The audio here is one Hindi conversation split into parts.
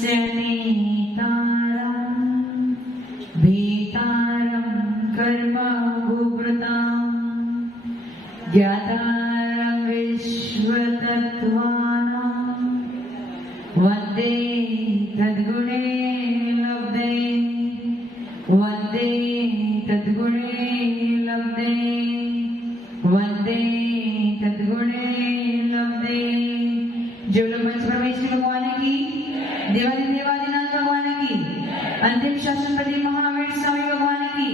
नेतारं भीतारं कर्मभूभृतां ज्ञातारं विश्वतत्त्वानां वन्दे तद्गुणे लब्धे वन्दे तद्गुणे लब्धे वन्दे तद्गुणे लब्धे। जो लोग मंच परमेश्वरी भगवान की देवादिनाथ भगवान की अंतिम शासनपति महावीर स्वामी भगवान की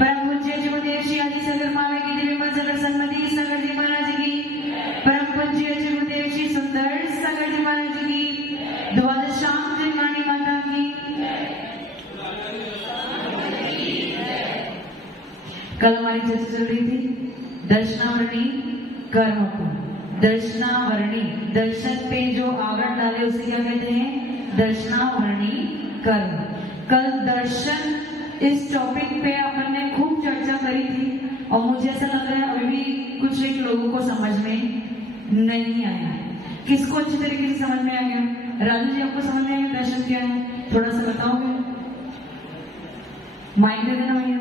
परम पूज्य जगदेव श्री आदि सागर मावे की दिव्य मंगल सन्मति सागर जी महाराज की परम पूज्य जगदेव श्री सुंदर सागर जी महाराज की द्वादशाम जगरानी माता की। कल हमारी चर्चा चल रही थी दर्शनावरणी कर्म को। दर्शनावरणी, दर्शन पे जो आवरण डाले उसे क्या कहते हैं? दर्शनावरणी कर्म। कल दर्शन इस टॉपिक पे अपन ने खूब चर्चा करी थी और मुझे ऐसा लग रहा है अभी भी कुछ एक लोगों को समझ में नहीं आया। किसको अच्छी तरीके से समझ में आ गया? राजू जी, आपको समझ में आया दर्शन क्या है? थोड़ा सा बताओगे? माइक दे देना भैया।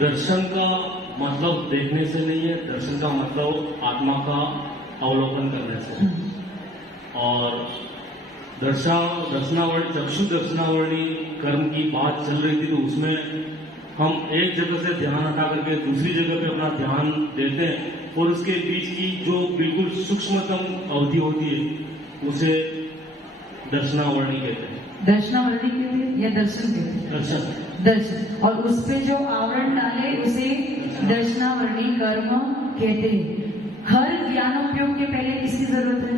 दर्शन का मतलब देखने से नहीं है, दर्शन का मतलब आत्मा का अवलोकन करने से। और चक्षु दर्शनावरणी कर्म की बात चल रही थी, तो उसमें हम एक जगह से ध्यान हटा करके दूसरी जगह पे अपना ध्यान देते हैं और उसके बीच की जो बिल्कुल सूक्ष्मतम अवधि होती है उसे दर्शनावरणी कहते हैं। दर्शनावरणी कहते हैं या दर्शन कहते हैं? दर्शन। और उस पे जो आवरण डाले उसे दर्शनावरणी कर्म कहते हैं। हर ज्ञान उपयोग के पहले किसकी जरूरत है?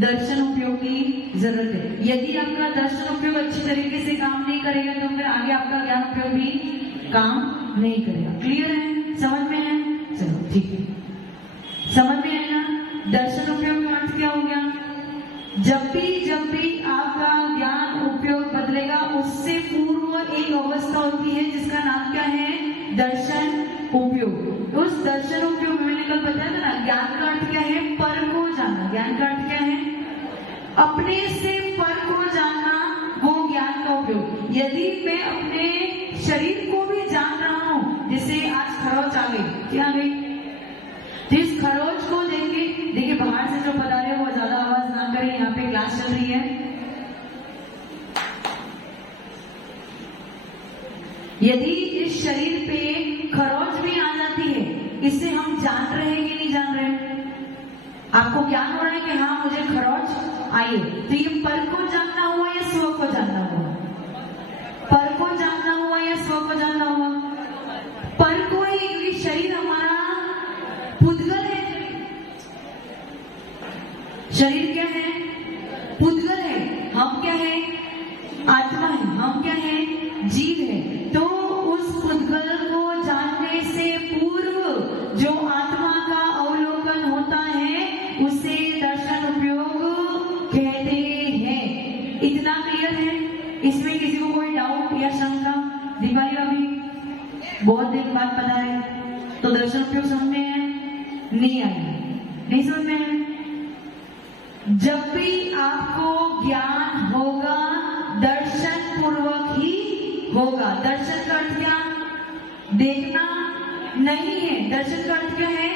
दर्शन उपयोग की जरूरत है। यदि आपका दर्शन उपयोग अच्छी तरीके से काम नहीं करेगा तो फिर आगे आपका ज्ञान उपयोग भी काम नहीं करेगा। क्लियर है? समझ में है? चलो ठीक है, समझ में आएगा। दर्शन उपयोग का अर्थ क्या हो गया? जब भी आपका ज्ञान उपयोग बदलेगा उससे पूर्व एक अवस्था होती है जिसका नाम क्या है? दर्शन उपयोग। उस दर्शन उपयोग में मैंने कल बताया था ना, ज्ञान का अर्थ क्या है? पर को जानना। ज्ञान का अर्थ क्या है? अपने से पर को जानना, वो ज्ञान का उपयोग। यदि मैं अपने शरीर को भी जान रहा हूं, जैसे आज खरोच आ गई, क्या आ गई? इस खरोच को देखिए बाहर से जो पधारे वो ज्यादा आवाज ना करें, यहाँ पे क्लास चल रही है। यदि इस शरीर पे खरोच भी आ जाती है, इससे हम जान रहे हैं कि नहीं जान रहे? आपको ज्ञान हो रहा है कि हाँ मुझे खरोच आई, तो ये पर को जानना हुआ या स्व को जानना हुआ? पर को जानना हुआ या स्व को जानना हुआ? पर को ही, क्योंकि शरीर हमारा पुद्गल है। शरीर क्या है? पुद्गल है। हम क्या है? आत्मा है। हम क्या है? जीव है। तो उस पुद्गल को जानने से पूर्व जो आत्मा का अवलोकन होता है उसे दर्शन उपयोग कहते हैं। इतना क्लियर है? इसमें किसी को कोई डाउट या शंका? दीपाली अभी बहुत दिन बाद पता है तो दर्शन उपयोग समझ में है? नहीं आया? नहीं समझ में है? जब भी आपको ज्ञान होगा दर्शन पूर्वक ही होगा। दर्शन का अर्थ क्या? देखना नहीं है। दर्शन का अर्थ क्या है?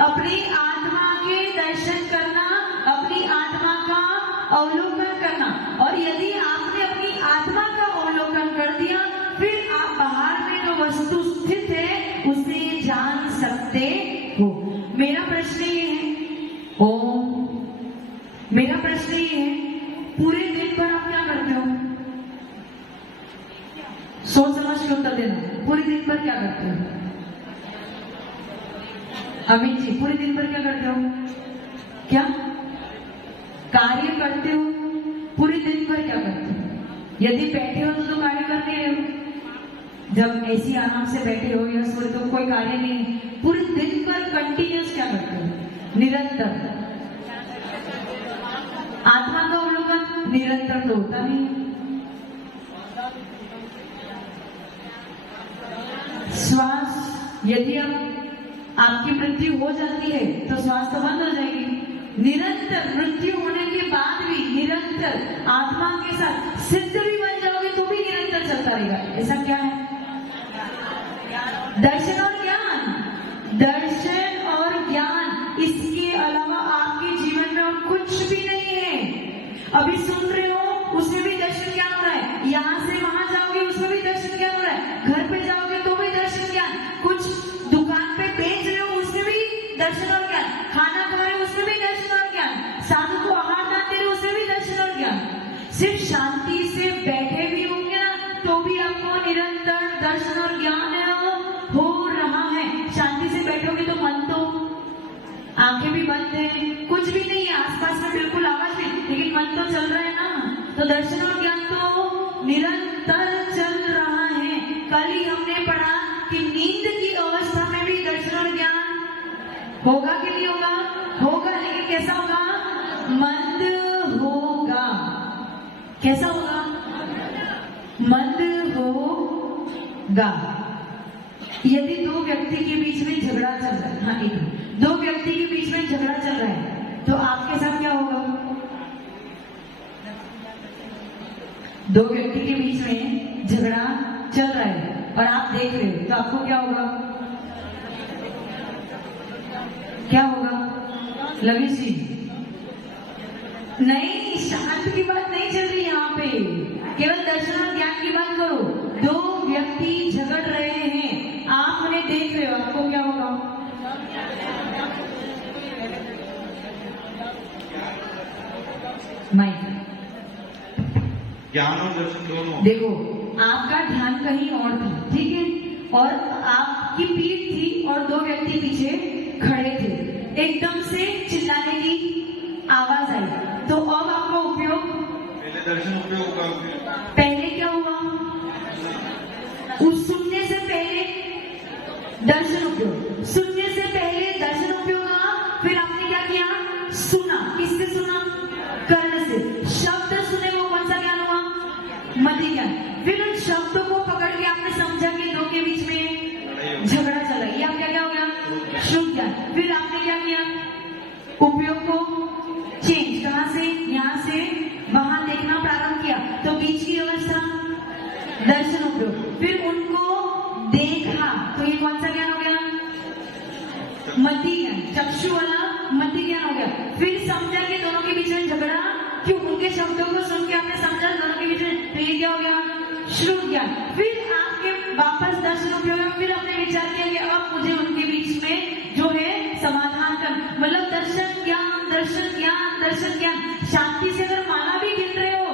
अपनी आत्मा के दर्शन करना, अपनी आत्मा का अवलोकन करना। और यदि आपने अपनी आत्मा का अवलोकन कर दिया फिर आप बाहर में जो वस्तु स्थित है उसे जान सकते हो। मेरा प्रश्न ये है, मेरा प्रश्न ये है, पूरे दिन भर आप क्या करते हो? सोच समझ के उत्तर देना। पूरे दिन भर क्या करते हो? अमित जी, पूरे दिन भर क्या करते हो? क्या कार्य करते हो? पूरे दिन भर क्या करते हो? यदि बैठे हो तो कार्य करते हो। जब ऐसी आराम से बैठे हो या सोए तो कोई कार्य नहीं। पूरे दिन भर कंटिन्यूस क्या करते हो? निरंतर आत्मा का अवलोकन निरंतर तो होता नहीं है। श्वास, यदि अब आपकी मृत्यु हो जाती है तो श्वास तो बंद हो जाएगी। निरंतर मृत्यु होने के बाद भी निरंतर आत्मा के साथ सिद्ध भी बन जाओगे तो भी निरंतर चलता रहेगा। ऐसा क्या है? दर्शन और ज्ञान, दर्शन और ज्ञान, इसके अलावा आपके जीवन में और कुछ भी नहीं है। अभी सुन रहे हो, उसमें भी दर्शन ज्ञान हो रहा है। यहाँ से वहां जाओगे, उसमें भी दर्शन ज्ञान हो रहा है। घर पे जाओगे तो भी दर्शन ज्ञान, कुछ दुकान पे बेच रहे हो, उसमें भी दर्शन और ज्ञान, खाना खा रहे हो, उसमें भी दर्शन और ज्ञान, साधु को आहार दान दे रहे हो, उसमें भी दर्शन और ज्ञान। सिर्फ शांति से बैठे भी होंगे ना तो भी आपको निरंतर दर्शन और ज्ञान हो रहा है। शांति से बैठोगे तो मन तो, आंखें भी बंद है, कुछ भी नहीं है आसपास में, बिल्कुल आवाज नहीं, लेकिन मन तो चल रहा है ना। तो दर्शन और ज्ञान तो निरंतर चल रहा है। कल ही हमने पढ़ा कि नींद की अवस्था में भी दर्शन और ज्ञान होगा कि नहीं होगा? होगा, लेकिन कैसा होगा? मंद होगा। कैसा होगा? मंद होगा। यदि दो व्यक्ति के बीच में झगड़ा चल रहा है, हाँ, एक दो व्यक्ति के बीच में झगड़ा चल रहा है तो आपके साथ क्या होगा? दो व्यक्ति के बीच में झगड़ा चल रहा है और आप देख रहे हो तो आपको क्या होगा? क्या होगा? लवी जी, नहीं, शांत की बात नहीं चल रही यहाँ पे, केवल दर्शन और ज्ञान की बात करो। दो व्यक्ति झगड़ रहे हैं, आप उन्हें देख रहे हो, आपको क्या होगा? माइक, ज्ञान और दर्शन दोनों। देखो, आपका ध्यान कहीं और था, ठीक है, और आपकी पीठ थी और दो व्यक्ति पीछे खड़े थे। एकदम से चिल्लाने की आवाज आई तो अब आपका उपयोग, पहले दर्शन उपयोग का, पहले क्या हुआ? उस सुनने से पहले दर्शन उपयोग, सुनने से पहले दर्शन उपयोग हुआ, फिर आपने क्या किया? सुना। किससे सुना? कर्ण से। शब्द सुने, वो कौन सा ज्ञान हुआ? मति ज्ञान। फिर उन शब्दों को पकड़ के आपने समझा कि दो के बीच में झगड़ा चल रहा है, ये आपका क्या हो गया? शुभ ज्ञान। फिर आपने क्या किया? उपयोग को चेंज, कहां से? यहाँ से वहां देखना प्रारंभ किया तो बीच की अवस्था दर्शन उपयोग। फिर उनको देखा तो ये कौन सा ज्ञान हो गया? मति ज्ञान। चक्षु वाला मति ज्ञान हो गया। फिर समझा कि दोनों के बीच में झगड़ा क्यों, उनके शब्दों को सुन के आपने समझा दोनों के बीच में, तो ये क्या हो गया? श्रुत ज्ञान। फिर आपके वापस दर्शन उपयोग, फिर आपने विचार किया कि अब मुझे उनके बीच में जो है समाधान कर, मतलब दर्शन ज्ञान, दर्शन ज्ञान, दर्शन ज्ञान। शांति से अगर माला भी गिन रहे हो,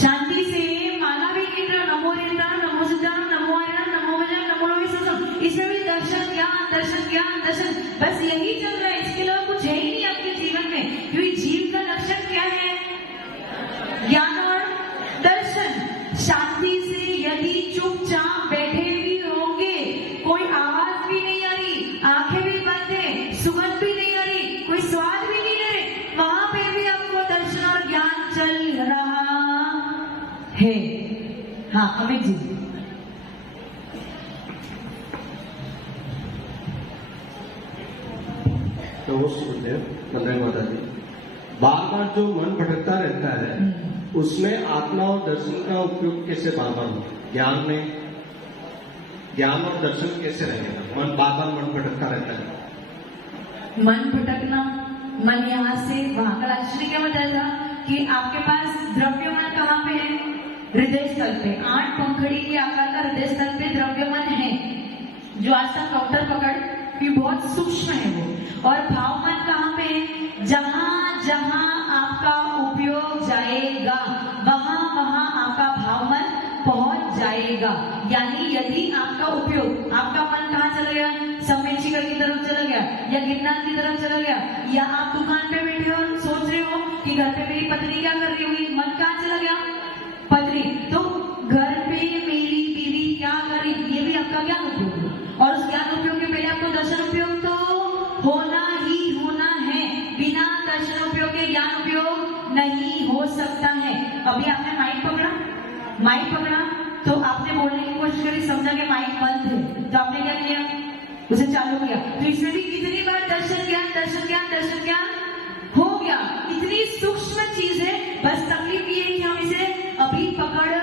शांति से माला भी गिन रहे हो, नमो रिंद्राण, नमो सिद्धाण, नमो हरिणाम, नमो भजन, नमो लोभी सत्संग, इसमें भी दर्शन ज्ञान, दर्शन ज्ञान, दर्शन, बस यही चल रहा है। इसके अलावा कुछ है ही नहीं आपके जीवन में, क्योंकि जीव का लक्षण क्या है? ज्ञान और दर्शन। शांति से यदि चुपचाप बैठे भी होंगे, कोई आवाज भी नहीं आ रही, आंखें भी बंद है, सुगंध भी नहीं आ रही, कोई स्वाद भी नहीं ले रहे, वहां पे भी आपको दर्शन और ज्ञान चल रहा है। हाँ, अमित जी। नमस्ते गुरुदेव, वंदना माता जी। बार बार जो मन भटकता रहता है उसमें आत्मा और दर्शन का उपयोग कैसे बार बार हो? ज्ञान में ज्ञान और दर्शन कैसे रहेगा? मन बार बार मन भटकता रहता है। मन भटकना, मन यहाँ से वहां का। एक्चुअली क्या बताया था कि आपके पास द्रव्य मन कहाँ पे है? हृदय स्थल पे। 8 पंखड़ी के आकार का हृदय स्थल पे द्रव्य मन है, जो आज तक डॉक्टर पकड़ भी बहुत सूक्ष्म है वो। और भाव मन कहाँ पे है? जहां जहां आपका उपयोग जाएगा वहां वहां आपका भाव मन पहुंच जाएगा। यानी यदि आपका उपयोग, आपका मन कहाँ चला गया? संवेचिका की तरफ चला गया, या गिरनार की तरफ चला गया, या आप दुकान पे बैठे और सोच रहे हो कि घर पे मेरी पत्नी क्या कर रही होगी, मन कहाँ चला गया? पत्नी। तो घर पे मेरी बीवी क्या कर रही, ये भी आपका ज्ञान उपयोग है। और उस ज्ञान उपयोग के पहले आपको दर्शन उपयोग तो होना ही होना है। बिना दर्शन उपयोग के ज्ञान उपयोग नहीं हो सकता है। अभी आपने माइक पकड़ा तो आपने बोलने की कोशिश करी, समझा कि माइक बंद है, तो आपने क्या किया, उसे चालू किया। तो इसमें भी कितनी बार दर्शन ज्ञान हो गया। इतनी सूक्ष्म चीज है, बस तकलीफ ये है कि हम इसे अभी पकड़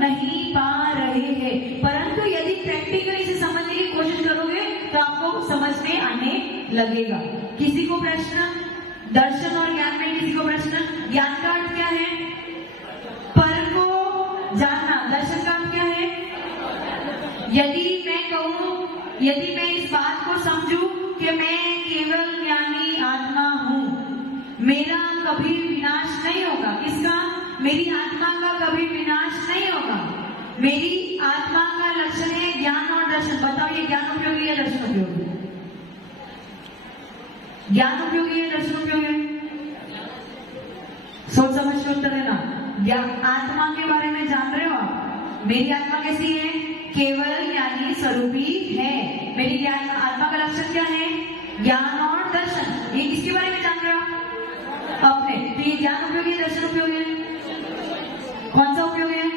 नहीं पा रहे हैं। परंतु यदि प्रैक्टिकली इसे समझने की कोशिश करोगे तो आपको समझ में आने लगेगा। किसी को प्रश्न, दर्शन और ज्ञान में किसी को प्रश्न? ज्ञान का अर्थ क्या है? पर को जानना। दर्शन का अर्थ क्या है? यदि मैं इस बात को समझूं कि मैं केवल ज्ञानी आत्मा हूं, मेरा कभी विनाश नहीं होगा। किसका? मेरी आत्मा का कभी विनाश नहीं होगा। मेरी आत्मा का लक्षण है ज्ञान और दर्शन। बताओ ये ज्ञान उपयोगी है दर्शन उपयोगी? ज्ञान उपयोगी है दर्शन उपयोगी? सोच समझ के उत्तर देना। ज्ञान आत्मा के बारे में जान रहे हो आप? मेरी आत्मा कैसी है? केवल ज्ञानी स्वरूपी है। मेरी ज्ञान आत्मा का लक्षण क्या है? ज्ञान और दर्शन। ये किसके बारे में जान रहे हो? अपने। तो ये ज्ञान उपयोगी है दर्शन उपयोगी है? कौन सा उपयोगी है?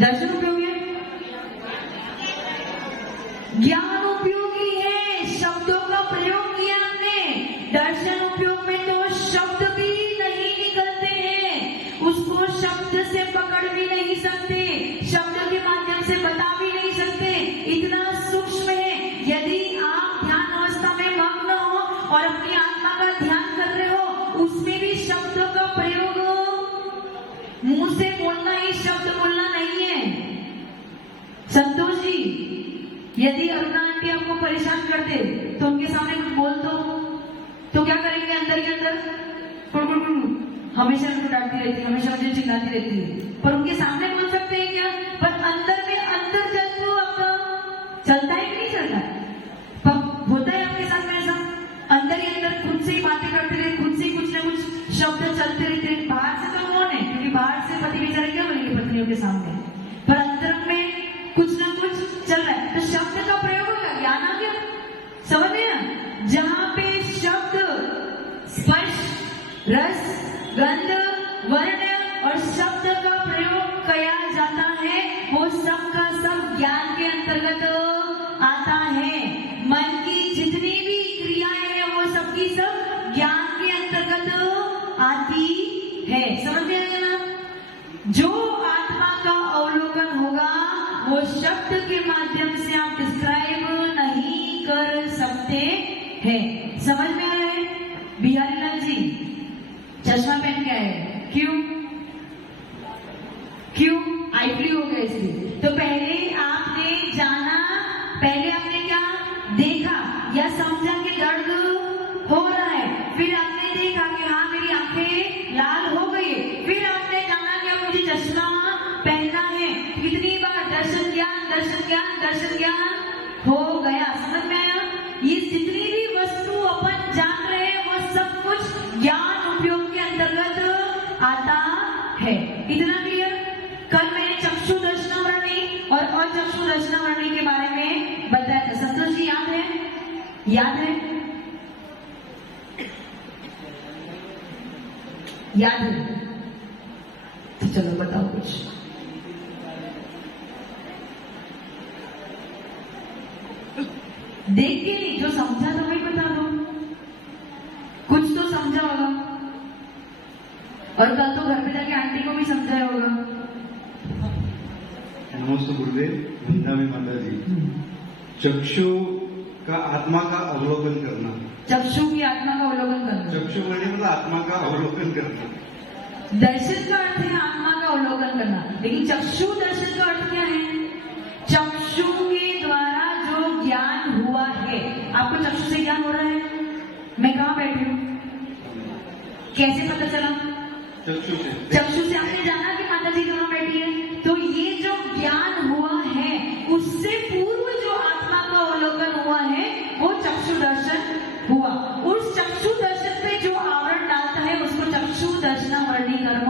दर्शन उपयोगी है? ज्ञान उपयोगी है, शब्दों का प्रयोग किया हमने। दर्शन उपयोग में तो शब्द भी नहीं निकलते हैं, उसको शब्द से पकड़ भी नहीं सकते, शब्द के माध्यम से बता भी नहीं सकते, इतना सूक्ष्म है। यदि आप ध्यान अवस्था में मग्न हो और अपनी आत्मा का ध्यान कर रहे हो, उसमें भी शब्दों का प्रयोग, मुंह से बोलना ही शब्द बोलना नहीं है। संतोष जी, यदि अरुणा आंटी आपको परेशान कर दे तो उनके सामने कुछ बोल दो, तो क्या करेंगे? अंदर के अंदर हमेशा उनको डांटती रहती है, हमेशा मुझे चिल्लाती रहती है, पर उनके सामने बोल सकते हैं क्या? पर अंदर में अंदर जब आपका चलता है कि नहीं चलता? पर होता है आपके साथ में ऐसा? अंदर ही अंदर खुद से ही बातें करते रहते, खुद से कुछ ना कुछ शब्द चलते रहते। बाहर से तो कौन है, क्योंकि बाहर से पति बेचारे क्या बोलेंगे पत्नियों के सामने, पर अंदर में कुछ ना कुछ चल रहा है। तो शब्द का प्रयोग होगा, ज्ञान आ गया। समझ गए ना? जहां पे शब्द, स्पर्श, रस, गंध, वर्ण और शब्द का प्रयोग किया जाता है, वो सब का सब ज्ञान के अंतर्गत आता है। मन की जितनी भी क्रियाएं हैं वो सबकी सब ज्ञान के अंतर्गत आती है। समझ में आया ना? जो आत्मा का अवलोकन होगा वो शब्द के माध्यम से आप डिस्क्राइब नहीं कर सकते हैं। समझ में आ रहा है? बिहारी लाल जी चश्मा पहन के आए, क्यों? आई फ्लू हो गया इसलिए। तो पहले आपने जाना, पहले आपने क्या देखा या समझा कि दर्द हो रहा है, फिर आपने देखा कि हाँ मेरी आंखें लाल हो गई, फिर आपने जाना कि अब मुझे चश्मा पहनना है। कितनी बार दर्शन ज्ञान हो गया। समझ में आया? ये जितनी भी वस्तु अपन जान रहे हैं वो सब कुछ ज्ञान उपयोग के अंतर्गत आता है। इतना क्लियर? कल मैंने चक्षु दर्शनावरणी और अचक्षु दर्शनावरणी के बारे में बताया था। संतोष जी याद है? याद है? तो चलो बताओ कुछ। देख के नहीं, जो समझा तो वही बता दो। कुछ तो समझा होगा, और कल तो घर पे जाके आंटी को भी समझाया होगा। नमस्ते गुरुदेव, वृंदावी माता जी। चक्षु का आत्मा का अवलोकन करना। चक्षु की आत्मा का अवलोकन करना। चक्षु मैंने मतलब आत्मा का अवलोकन करना। दर्शन का अर्थ है आत्मा का अवलोकन करना, लेकिन चक्षु दर्शन का अर्थ क्या है? चक्षु के द्वारा जो ज्ञान हुआ है। आपको चक्षु से ज्ञान हो रहा है? मैं कहाँ बैठी हूँ? कैसे पता चला? चक्षु से आपने जाना कि माता जी कहाँ बैठी है। तो ये जो ज्ञान हुआ है, उससे पूर्व जो आत्मा का अवलोकन हुआ है वो चक्षु दर्शन हुआ। उस चक्षु दर्शन पे जो आवरण डालता है उसको चक्षु दर्शनावरणी कर्म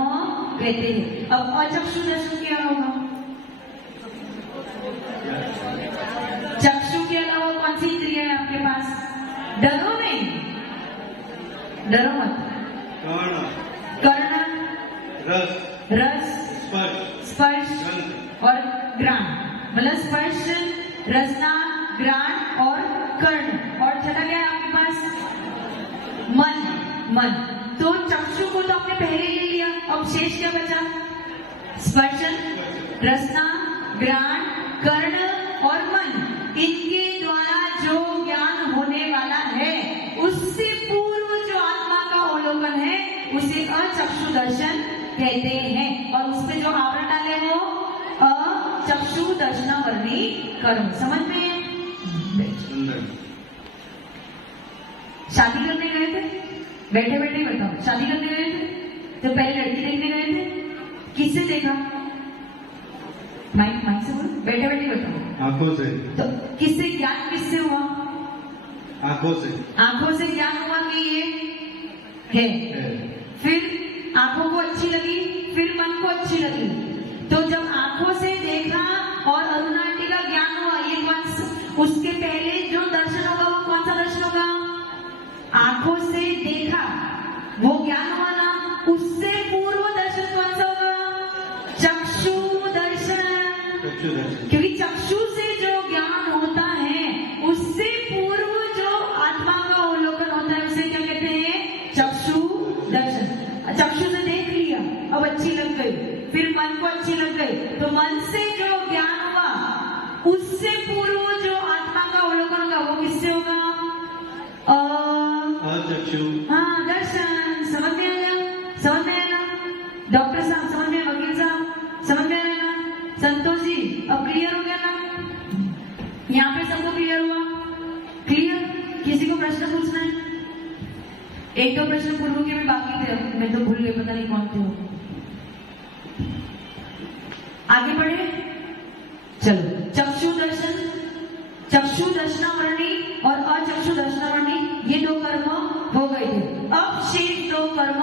कहते हैं। अब अचक्षु दर्शन क्या होगा? चक्षु के अलावा कौन सी इंद्रिया है आपके पास? डरो नहीं, डरो मत। कर्ण रस, रस, स्पर्श, स्पर्श गंध, और ग्राण। मतलब स्पर्श, रसना, ग्राण और कर्ण। और छठा क्या है आपके पास? मन। मन। तो चक्षु को तो आपने पहले ही ले लिया, अब शेष क्या बचा? स्पर्शन, रसना, ग्राण, कर्ण और मन। इनके द्वारा जो ज्ञान होने वाला है उससे पूर्व जो आत्मा का अवलोकन है उसे अचक्षु दर्शन कहते हैं। और उसमें जो आवरण डाले वो अचक्षु दर्शनावर्णी कर्म। समझ में? सुंदर। शादी करने गए थे, बैठे बैठे बताओ, शादी करने गए थे तो पहले लड़की देखने गए थे, किससे देखा? माइक से बोलो, बैठे बैठे बताओ। आंखों से। तो किससे ज्ञान किससे हुआ? आंखों से। आंखों से ज्ञान हुआ कि ये है। फिर आंखों को अच्छी लगी, फिर मन को अच्छी लगी। तो जब आंखों से देखा और अरुणा आंटी का ज्ञान हुआ, ये उसके पहले जो दर्शन होगा वो कौन सा दर्शन होगा? आंखों से देखा वो ज्ञान हुआ ना, उससे पूर्व दर्शन कौन सा होगा? चक्षु दर्शन। चक्षु दर्शन। क्योंकि चक्षु से जो ज्ञान होता है उससे पूर्व जो आत्मा का अवलोकन होता है उसे क्या कहते हैं? चक्षु दर्शन। चक्षु से देख लिया, अब अच्छी लग गई, फिर मन को अच्छी लग गई, तो मन से जो ज्ञान हुआ उससे पूर्व जो आत्मा का अवलोकन होगा वो किससे होगा? अचक्षु। हाँ, दर्शन। समझ में आया? समझ में आया ना? डॉक्टर साहब समझ में? वकील साहब समझ में आया ना? संतोष जी अब क्लियर हो गया ना? यहाँ पे सबको क्लियर हुआ? क्लियर? किसी को प्रश्न पूछना है? एक दो प्रश्न पूर्व के भी बाकी थे, मैं तो भूल गई, पता नहीं कौन थे वो। आगे बढ़े, चलो। चक्षु दर्शन, चक्षु दर्शनावर्णी और अचक्षु दर्शनावर्णी, ये दो कर्म हो गए थे। अब शेष दो कर्म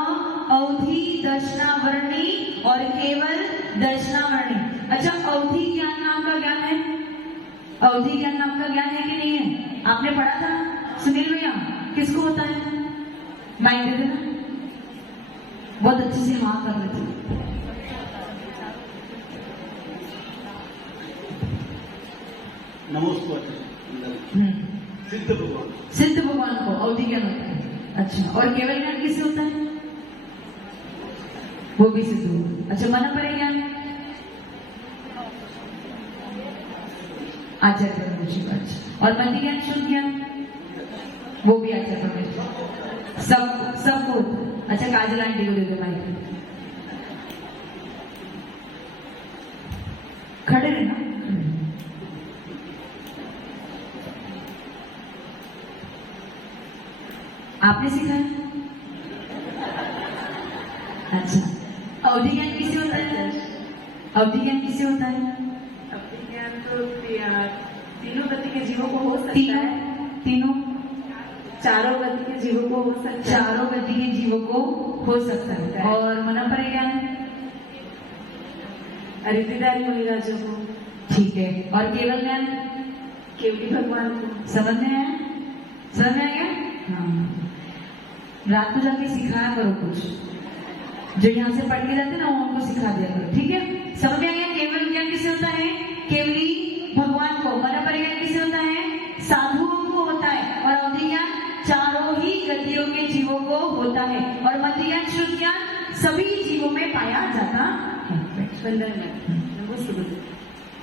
अवधि दर्शनावर्णी और केवल दर्शनावर्णी। अच्छा, अवधि ज्ञान नाम का ज्ञान है? अवधि ज्ञान नाम का ज्ञान है कि नहीं है? आपने पढ़ा था सुनील भैया? किसको होता है? माइक दे देना, बहुत अच्छे से वहां कर रहे थे। नमस्कार। सिद्ध भगवान। सिद्ध भगवान को अवधि ज्ञान होता है। अच्छा, और केवल ज्ञान किससे होता है? वो भी सिद्ध होता। अच्छा, मन पर ज्ञान आचार्य परमेश्वर। अच्छा, और मति ज्ञान, शुद्ध ज्ञान, वो भी आचार्य परमेश्वर। सबको। अच्छा, काजल आंटी को दे दो माइक। खड़े रहना। आपने सीखा है? अच्छा, अवधि ज्ञान किससे होता है? अवधि ज्ञान किससे होता है? अवधि ज्ञान तो तीनों गति के जीवों को हो सकता है। तीनों चारों गति के जीवों को हो सकता है। चारों गति के जीवों को हो सकता है। और मना पर ज्ञान? रिद्धिदारी महिराजों को। ठीक है। और केवल ज्ञान? केवली भगवान को। समझ में आया? समझ में आ गया? हाँ। रात को जाके सिखाया करो कुछ, जो यहाँ से पढ़ के जाते ना वो उनको सिखा दिया करो, ठीक है? समझ में आ गया? केवल ज्ञान किसे होता है? केवली भगवान को। मना पर ज्ञान किसे होता है? साधुओं को होता है। और अवधि ज्ञान चारों ही गतियों के जीवों को होता है। और मति ज्ञान, शुद्ध ज्ञान सभी जीवों में पाया जाता है।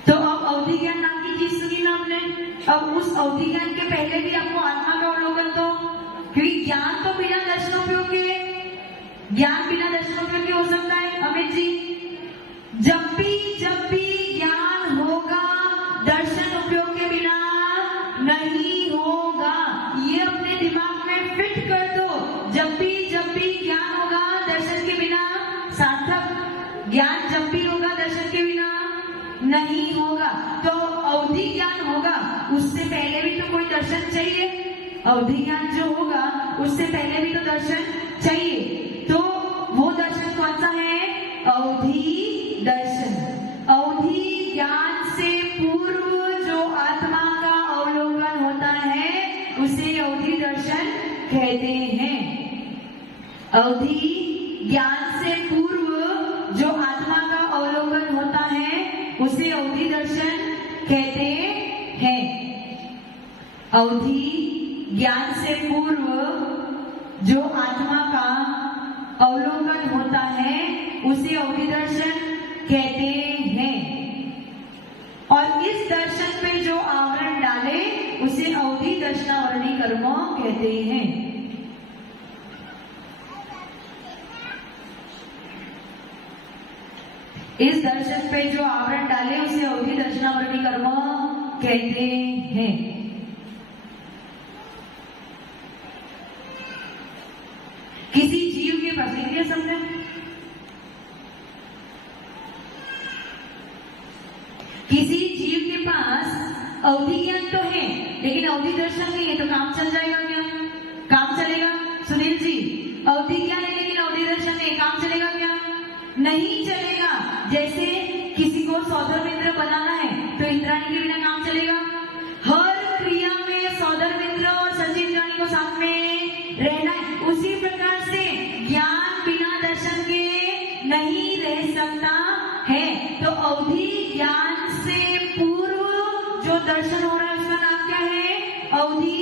तो अब अवधि ज्ञान नाम की चीज सुनी ना आपने? अब उस अवधि ज्ञान के पहले भी आपको आत्मा का अवलोकन, तो क्योंकि ज्ञान तो बिना दर्शनोपयोग के, ज्ञान बिना दर्शनोपयोग के हो सकता है अमित जी? जब भी ज्ञान होगा दर्शन उपयोग के बिना नहीं होगा। ये अपने दिमाग में फिट कर दो। जब भी ज्ञान होगा दर्शन के बिना सार्थक, ज्ञान जब भी होगा दर्शन के बिना नहीं होगा। तो अवधि ज्ञान होगा उससे पहले भी तो कोई दर्शन चाहिए। अवधि ज्ञान जो होगा उससे पहले भी तो दर्शन चाहिए। तो वो दर्शन कौन सा है? अवधि दर्शन। अवधि ज्ञान से पूर्व जो आत्मा का अवलोकन होता है उसे अवधि दर्शन कहते हैं। अवधि ज्ञान से पूर्व कहते हैं। अवधि ज्ञान से पूर्व जो आत्मा का अवलोकन होता है उसे अवधि दर्शन कहते हैं, और इस दर्शन पे जो आवरण डाले उसे अवधि दर्शनावरणी कर्म कहते हैं। इस दर्शन पे जो आवरण डाले उसे अवधि दर्शनावरणी कर्म कहते हैं। किसी जीव की प्रतिक्रिया समझे, किसी जीव के पास अवधि ज्ञान तो है लेकिन अवधि दर्शन नहीं है, तो काम चल जाएगा क्या? काम चलेगा? सुनील जी, अवधि ज्ञान है लेकिन अवधि दर्शन नहीं, काम चलेगा क्या? नहीं चलेगा। जैसे किसी को सौधर्मित्र बनाना है तो इंद्राणी के बिना काम चलेगा? हर क्रिया में सौधर्मित्र और सचिव इंद्राणी को साथ में रहना है। उसी प्रकार से ज्ञान बिना दर्शन के नहीं रह सकता है। तो अवधि ज्ञान से पूर्व जो दर्शन हो रहा है उसका नाम क्या है? अवधि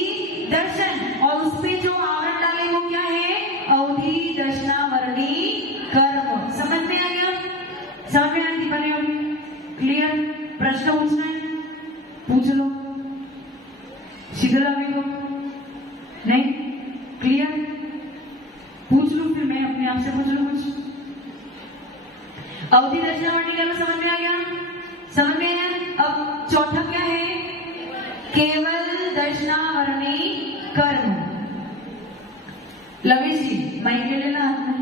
दर्शन। और उस पे जो आवरण डाले वो क्या है? अवधि दर्शनावरणी कर्म। समझ में आ गया? समझ में आती बने होगी? क्लियर? प्रश्न पूछना है पूछ लो। शीतल अभी को नहीं क्लियर? पूछ लूं फिर मैं अपने आप से पूछ लूं कुछ। अवधि दर्शनावरणी कर्म समझ में आ गया? समझ में आया? अब चौथा क्या है? केवल दर्शनावरणी कर्म। लवेश जी माइक ले लेना हाथ में।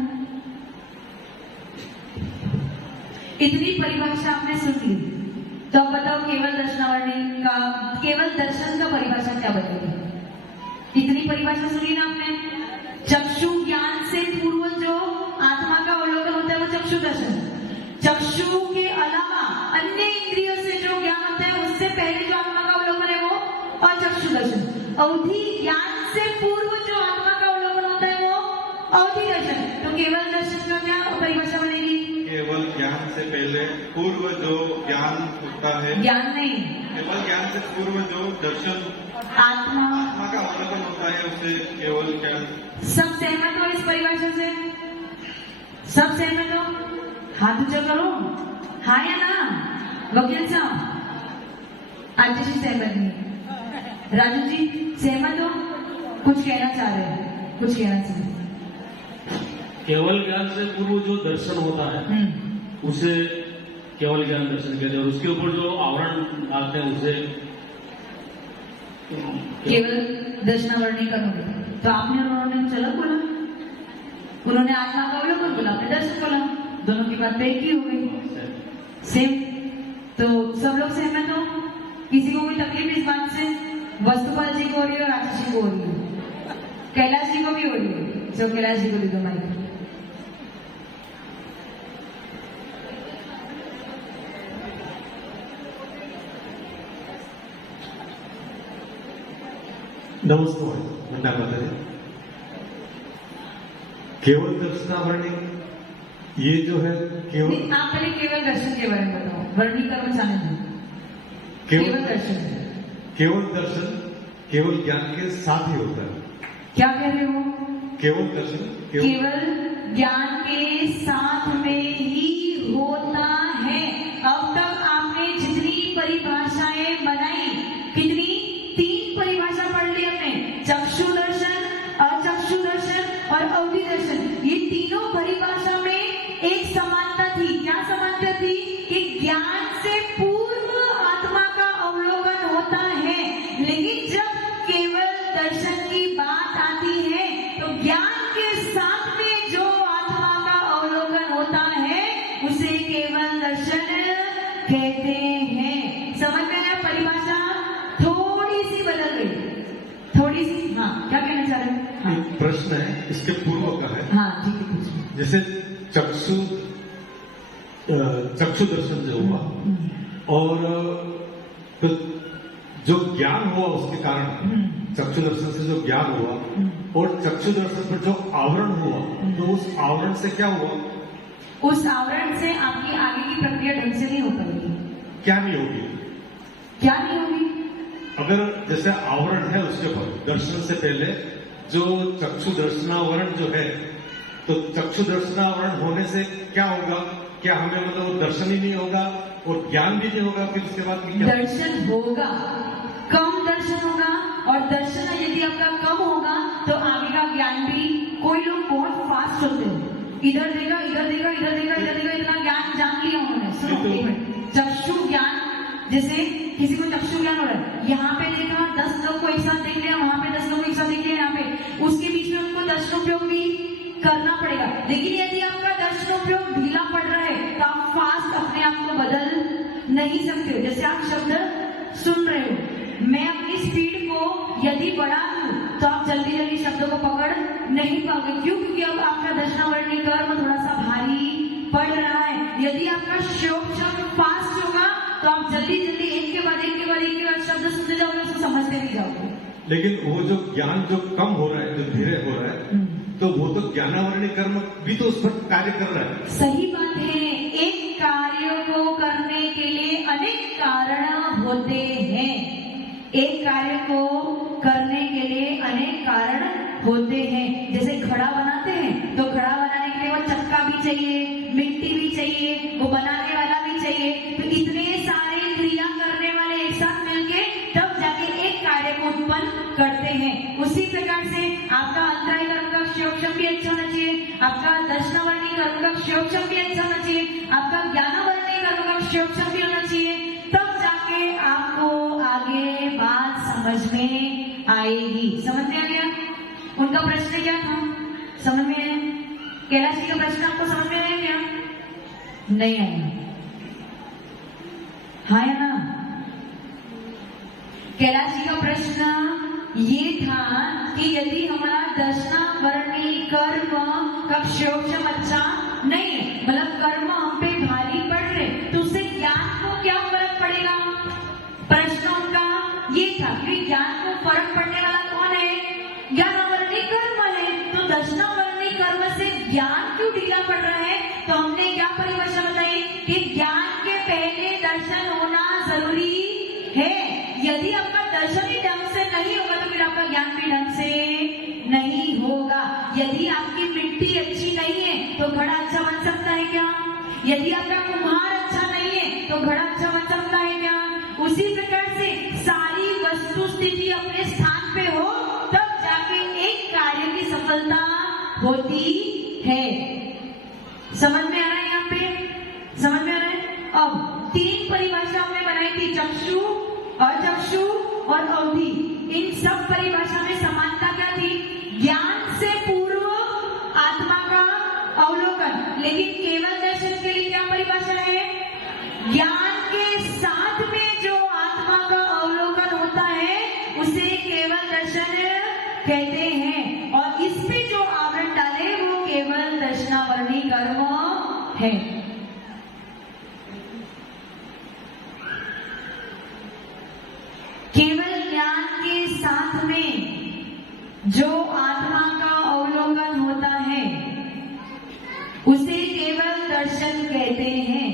इतनी परिभाषा आपने सुन ली, तो अब बताओ केवल दर्शनावरणी का, केवल दर्शन का परिभाषा क्या बनेगी? इतनी परिभाषा सुनी ना आपने। चक्षु ज्ञान से पूर्व जो आत्मा का अवलोकन होता है वो चक्षु दर्शन। चक्षु के अलावा अन्य इंद्रियों से जो ज्ञान होता है उससे पहले जो आत्मा का अवलोकन है वो अचक्षु दर्शन। अवधि ज्ञान से पूर्व जो आत्मा का अवलोकन होता है वो अवधि दर्शन। तो केवल दर्शन का क्या परिभाषा बनेगी? केवल ज्ञान से पहले पूर्व जो ज्ञान होता है, ज्ञान नहीं, केवल ज्ञान से पूर्व जो दर्शन आत्मा का अवलोकन होता है उसे केवल ज्ञान। सब सहमत हो इस परिभाषा से? सब सहमत हो? हाथ ऊंचा करो, हाँ या ना? वकील साहब आज जी सहमत नहीं। राजू जी सहमत हो? कुछ कहना चाह रहे हैं? कुछ कहना चाह रहे हैं? केवल ज्ञान से पूर्व जो दर्शन होता है उसे केवल ज्ञान दर्शन कहते हैं, और उसके ऊपर जो आवरण डालते हैं उसे केवल दर्शनावरणी कर्म। तो आपने उन्होंने चलो बोला, उन्होंने आत्मा का अवलोकन बोला, आपने दर्शन बोला, दोनों की बात एक ही हो गई, सेम। तो सब लोग सहमत हो? किसी को कोई तकलीफ इस बात से? वस्तुपाल जी को हो रही है और आशीष जी को हो रही है, कैलाश जी को भी हो रही है। सब कैलाश जी को दे दो माइक। नमस्कार, मंडा माता जी। केवल दर्शनावरणी ये जो है केवल, आप पहले केवल दर्शन के बारे में बताओ, वर्णी कर्म जाने दो। केवल दर्शन, केवल दर्शन केवल ज्ञान के साथ ही होता है। क्या कह रहे हो? केवल दर्शन केवल ज्ञान के साथ में ही होता है। अब तक आपने जितनी परिभाषाएं बनाई, कितनी? 3 परिभाषा पढ़ ली आपने। चक्षु दर्शन, अचक्षु दर्शन और अवधि दर्शन। ये तीनों परिभाषा में एक समानता थी। क्या समानता थी? कि ज्ञान से पूर्व आत्मा का अवलोकन होता है, लेकिन जब केवल दर्शन की बात आती है तो ज्ञान के साथ में जो आत्मा का अवलोकन होता है उसे केवल दर्शन कहते हैं। समझ में आया? परिभाषा थोड़ी सी बदल गई, थोड़ी सी। हाँ, क्या कहना चाह रहे हैं? हाँ। एक प्रश्न है इसके पूर्व का है। हाँ ठीक है, पूछिए। जैसे चक्षु दर्शन जो हुआ और तो जो ज्ञान हुआ उसके कारण, चक्षु दर्शन से जो ज्ञान हुआ और चक्षु दर्शन पर जो आवरण हुआ, तो उस आवरण से क्या हुआ? उस आवरण से आपकी आगे की प्रक्रिया ढंग से नहीं हो पाएगी। क्या नहीं होगी? क्या नहीं होगी? अगर जैसे आवरण है उसके ऊपर दर्शन से पहले जो चक्षु दर्शनावरण जो है, तो चक्षु दर्शनावरण होने से क्या होगा? क्या हमें मतलब वो दर्शन ही नहीं होगा और ज्ञान भी नहीं होगा? फिर उसके बाद में क्या? दर्शन होगा, कम दर्शन होगा, और दर्शन यदि आपका कम होगा तो आगे का ज्ञान भी, कोई लोग बहुत फास्ट होते हैं, इधर देगा इधर देगा इधर देगा इधर देगा, इतना ज्ञान जान लिया उन्होंने। सुनो एक मिनट, चक्षु ज्ञान, जैसे किसी को चक्षु ज्ञान हो रहा है, यहाँ पे देखा 10 लोग को एक साथ देख लिया, वहां पे 10 लोग को एक साथ देख लिया, यहाँ पे, उसके बीच में उनको दर्शनोपयोग भी करना पड़ेगा। लेकिन यदि आपका दर्शनोपयोग ढीला पड़ रहा है तो आप फास्ट अपने आप को बदल नहीं सकते हो। जैसे आप शब्द सुन रहे हो, मैं अपनी स्पीड को यदि बढ़ा दूं तो आप जल्दी जल्दी शब्दों को पकड़ नहीं पाओगे। क्यों? क्योंकि अब आपका दर्शनावरणी कर्म थोड़ा सा भारी पड़ रहा है। यदि आपका श्लोक शब्द फास्ट होगा तो आप जल्दी जल्दी एक के बाद एक के बाद एक के बाद शब्द सुनते जाओगे, उसको समझते भी जाओगे। लेकिन वो जो ज्ञान जो कम हो रहा है, जो धीरे हो रहा है, तो वो तो ज्ञानावरणी कर्म भी तो उस पर कार्य कर रहा है। सही बात है। एक कार्य को करने के लिए अनेक कारण होते हैं। एक कार्य को करने के लिए अनेक कारण होते हैं। जैसे घड़ा बनाते हैं तो घड़ा बनाने के लिए वो चक्का भी चाहिए, मिट्टी भी चाहिए, वो बनाने वाला भी चाहिए। तो इतने सारे क्रिया करने वाले एक साथ मिलके तब जाके एक कार्य को उत्पन्न करते हैं। उसी प्रकार से आपका अंतराय कर्म का श्योक्षम भी अच्छा होना चाहिए, आपका दर्शनावरणी कर्म का श्योक्षम भी अच्छा होना चाहिए, आपका ज्ञानावरणी कर्म का श्योक्षम भी होना चाहिए, तब जाके आपको आगे बात समझ में आएगी। समझ में आ गया? उनका प्रश्न क्या था? समझ में आया? कैलाश जी का प्रश्न आपको समझ में आया क्या? नहीं आया? हाँ या ना? कैलाश जी का प्रश्न ये था कि यदि हमारा दर्शनावरणी कर्म का श्योक्षम अच्छा नहीं है, मतलब कर्म हम पे भारी पड़ रहे, तो उससे ज्ञान को क्या फर्क पड़ेगा? प्रश्न उनका ये था कि ज्ञान को फर्क पड़ने वाला कौन है? ज्ञानावरणी कर्म है। तो दर्शनावरणी कर्म से ज्ञान क्यों ढीला पड़ रहा है? तो हमने क्या परिभाषा बताई कि ज्ञान के पहले दर्शन होना जरूरी है। यदि आपका दर्शन ही ढंग से नहीं होगा तो फिर आपका ज्ञान भी ढंग से नहीं होगा। यदि आपकी मिट्टी अच्छी नहीं है तो घड़ा अच्छा बन सकता है क्या? यदि आपका कुम्हार अच्छा नहीं है तो घड़ा अच्छा बन सकता है क्या? उसी प्रकार से सारी वस्तु स्थिति अपने स्थान पे हो तब जाके एक कार्य की सफलता होती है। समझ में आ रहा है? यहाँ पे समझ में आ रहा है? अब 3 परिभाषा हमने बनाई थी, चक्षु, अचक्षु और अवधि। इन सब परिभाषा में समानता क्या थी? ज्ञान से पूर्व आत्मा का अवलोकन। लेकिन केवल दर्शन के लिए क्या परिभाषा है? ज्ञान के साथ में जो आत्मा का अवलोकन होता है उसे केवल दर्शन कहते हैं, और इस पे जो आवरण डाले वो केवल दर्शनावरणी कर्म है। केवल ज्ञान के साथ में जो आत्मा का अवलोकन होता है उसे केवल दर्शन कहते हैं,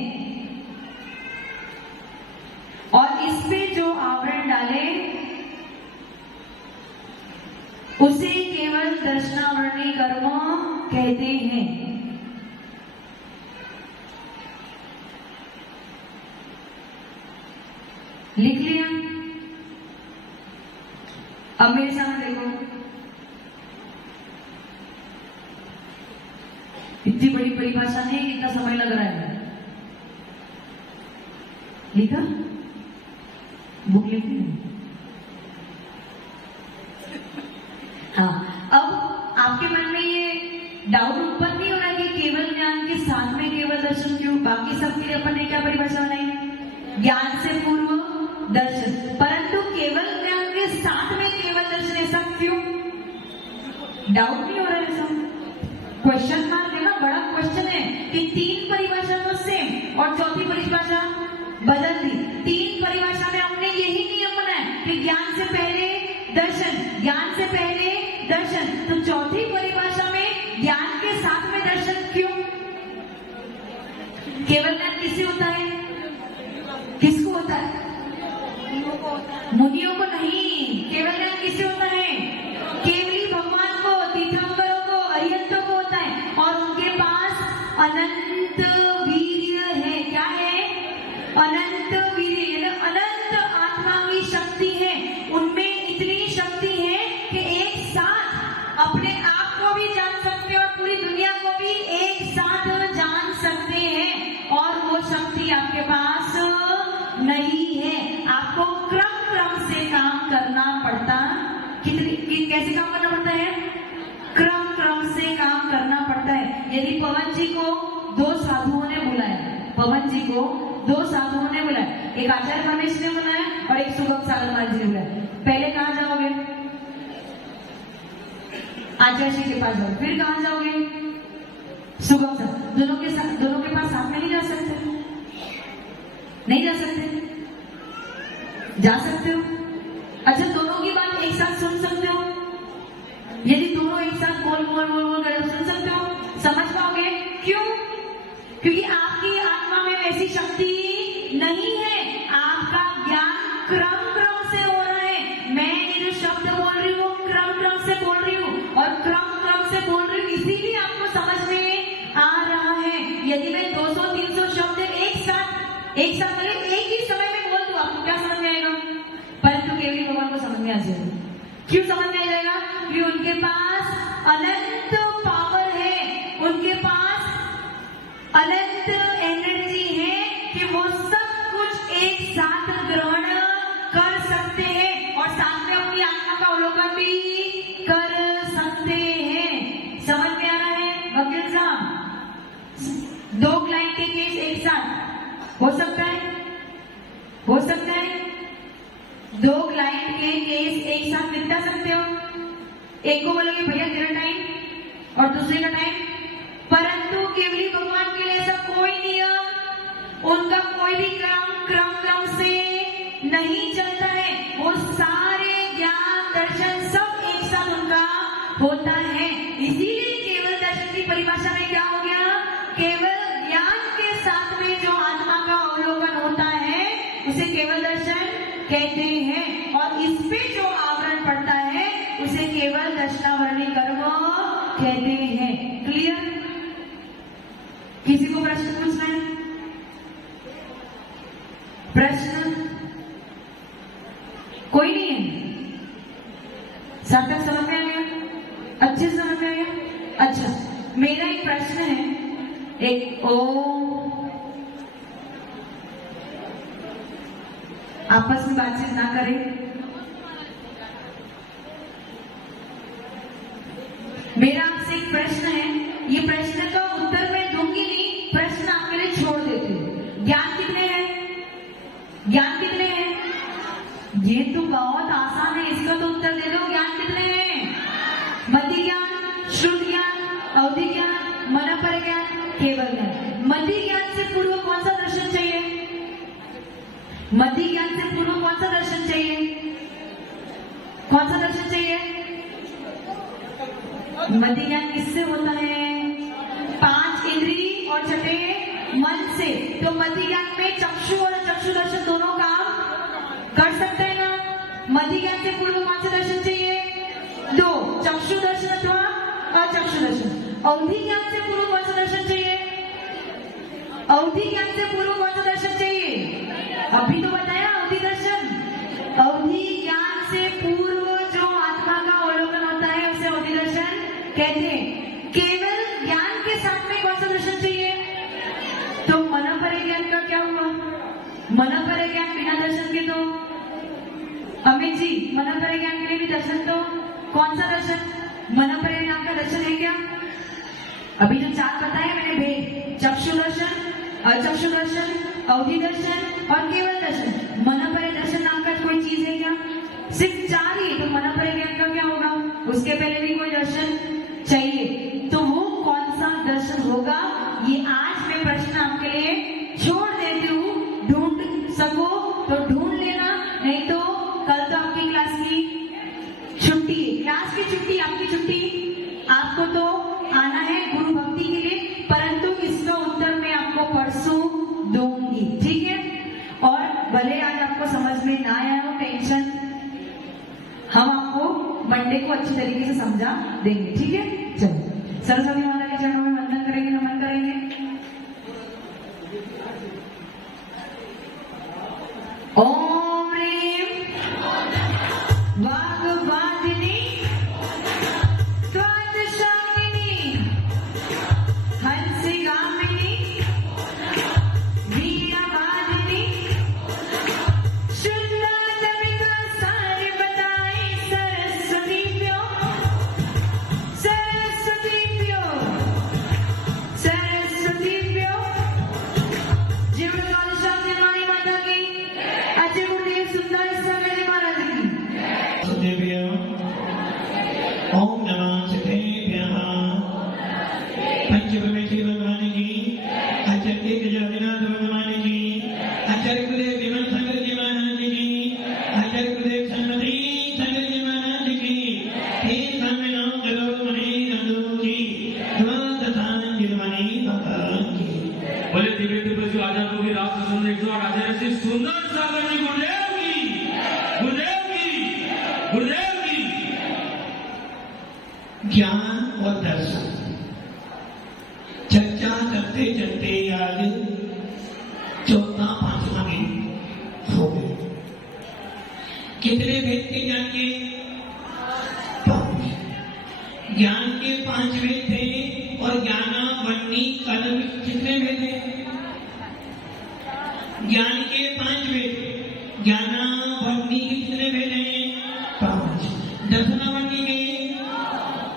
और इस पे जो आवरण डाले उसे केवल दर्शनावरणी कर्म कहते हैं। लिख लिया? अब मेरे सामने देखो, इतनी बड़ी परिभाषा नहीं, इतना समय लग रहा है। लिखा? बुक लिखी? हाँ। अब आपके मन में ये डाउट उत्पन्न नहीं हो रहा कि केवल ज्ञान के साथ में केवल दर्शन क्यों? बाकी सब के लिए अपन ने क्या परिभाषा बनाई? ज्ञान से पूर्व दर्शन, परंतु केवल ज्ञान के साथ में केवल दर्शन, ऐसा क्यों? डाउट नहीं हो रहा है? सब क्वेश्चन मार्क है ना, बड़ा क्वेश्चन है कि 3 परिभाषा तो सेम और चौथी परिभाषा बदल दी। 3 परिभाषा में हमने यही नियम बनाया कि ज्ञान से पहले दर्शन, ज्ञान से पहले दर्शन। तो चौथी परिभाषा में ज्ञान के साथ में दर्शन क्यों? केवल ज्ञान किससे होता है? किसको होता है? अनंत वीर्य है। क्या है? अनंत वीर्य, यानी अनंत आत्मा की शक्ति है। उनमें इतनी शक्ति है कि एक साथ अपने आप को भी जान सकते हैं और पूरी दुनिया को भी एक साथ जान सकते हैं। और वो शक्ति आपके पास नहीं है। आपको क्रम क्रम से काम करना पड़ता। कैसे काम करना पड़ता है? क्रम क्रम से काम करना पड़ता है। यदि पवन जी को दो साधुओं ने बुलाया, पवन जी को दो साधुओं ने बुलाया, एक आचार्य परमेश ने बुलाया और एक सुगम सागर महाराज जी ने बुलाया। पहले कहाँ जाओगे? आचार्य जी के पास जाओगे। फिर कहाँ जाओगे? सुगम सागर। दोनों के पास साथ में नहीं जा सकते? नहीं जा सकते? जा सकते हो। अच्छा, दोनों की बात एक साथ सुन सकते हो? यदि दोनों एक साथ बोल बोल बोल बोल कर सुन सकते हो? समझ पाओगे? क्यों? क्योंकि आपकी आत्मा में वैसी शक्ति नहीं है। आपका ज्ञान क्रम क्रम से हो रहा है। मैं ये जो शब्द बोल रही हूँ क्रम क्रम से बोल रही हूँ और क्रम क्रम से बोल रही हूँ, इसीलिए आपको समझ में आ रहा है। यदि मैं 200-300 शब्द एक साथ मतलब एक ही समय में बोल दूं, आपको क्या समझ में आएगा? परंतु केवल भगवान को समझ में आ जाएगा। क्यों समझ में आ जाएगा? क्योंकि उनके पास अनंत पावर है, उनके पास अनंत एनर्जी है कि वो सब कुछ एक साथ ग्रहण कर सकते हैं और साथ में अपनी आत्मा का अवलोकन भी कर सकते हैं। समझ में आ रहा है वकील साहब? दो क्लाइंट के केस एक साथ हो सकता है? हो सकता है? दो क्लाइंट के केस एक साथ निपटा सकते हो? एक को बोलोगे भैया तेरा टाइम और दूसरे का टाइम, परंतु केवली भगवान के लिए ऐसा कोई नियम, उनका कोई भी क्रम से नहीं चलता है। वो सारे ज्ञान दर्शन सब एक साथ उनका होता है। इसीलिए केवल दर्शन की परिभाषा में क्या हो गया? केवल ज्ञान के साथ में जो आत्मा का अवलोकन होता है उसे केवल दर्शन कहते हैं। और इस पे जो आवरण पड़ता है उसे केवल दर्शनावरणी कर्म कहते हैं। क्लियर? किसी को प्रश्न पूछना है? प्रश्न कोई नहीं है? सब तक समझ में आ गया? अच्छे से समझ में आ गया? अच्छा, मेरा एक प्रश्न है। एक आपस में बातचीत ना करें। मेरा आपसे एक प्रश्न है, ये प्रश्न का उत्तर मैं दूंगी नहीं, प्रश्न आपके लिए छोड़ देती हूँ। ज्ञान कितने हैं? ज्ञान कितने हैं? ये तो बहुत आसान है, इसका तो उत्तर दे दो। ज्ञान कितने हैं? मति ज्ञान, श्रुत ज्ञान, अवधि ज्ञान, मन पर ज्ञान, केवल ज्ञान। मति ज्ञान से पूर्व कौन सा दर्शन चाहिए? मति ज्ञान से पूर्व कौन सा दर्शन चाहिए? कौन सा दर्शन चाहिए? मति ज्ञान किससे होता है? 5 इंद्रिय और छठे मन से। तो मति ज्ञान में चक्षु और चक्षु दर्शन दोनों काम कर सकते हैं ना? मति ज्ञान से पूर्व कौन सा दर्शन चाहिए? 2, चक्षु दर्शन अथवा अचक्षु दर्शन। अवधि ज्ञान से पूर्व कौन सा दर्शन चाहिए? अवधि ज्ञान से पूर्व कौन सा दर्शन चाहिए? अभी तो बताया अवधि दर्शन। अवधि ज्ञान से पूर्व जो आत्मा का अवलोकन होता है उसे अवधि दर्शन कहते हैं। केवल ज्ञान के साथ में कौन सा दर्शन चाहिए? तो मन पर ज्ञान का क्या हुआ? मन पर ज्ञान बिना दर्शन के तो अमित जी, मन पर ज्ञान के लिए भी दर्शन, तो कौन सा दर्शन? मन पर ज्ञान का दर्शन है क्या? अभी जो 4 बताया मैंने भेद, चक्षु दर्शन, अचक्षु दर्शन, अवधि दर्शन और केवल दर्शन। मन पर दर्शन नाम का कोई चीज है क्या? सिर्फ 4 ही। तो मन पर ज्ञान का क्या होगा? उसके पहले भी कोई दर्शन चाहिए। तो वो कौन सा दर्शन होगा, ये आज मैं प्रश्न आपके लिए छोड़ देती हूँ। ढूंढ सको तो ढूंढ लेना, नहीं तो कल तो आपकी क्लास की छुट्टी है। क्लास की छुट्टी, आपकी छुट्टी, आपको तो आना है गुरु भक्ति के लिए, परंतु इसका उत्तर मैं आपको परसों दूंगी। ठीक है? और भले आज आपको समझ में ना आया हो, टेंशन, हम आपको मंडे को अच्छी तरीके से समझा देंगे। ठीक है? चलो, सरस्वती माता के चरणों में वंदन करेंगे, नमन करेंगे। बोले दिव्य दिव्य जो आजाद होगी रात सुंदर 108 आचार्य श्री सुंदर सागर जी गुरुदेव की, गुरुदेव की, गुरुदेव की। ज्ञान और दर्शन चर्चा करते चलते आज 4वां-5वां दिन हो गए। कितने भेद के ज्ञान के? 5। ज्ञान के 5 भेद थे और ज्ञाना वन्नी कर्म कितने भेद हैं? ज्ञान के 5 भेद, ज्ञाना वन्नी कितने भेद हैं? 5। दर्शना वन्नी के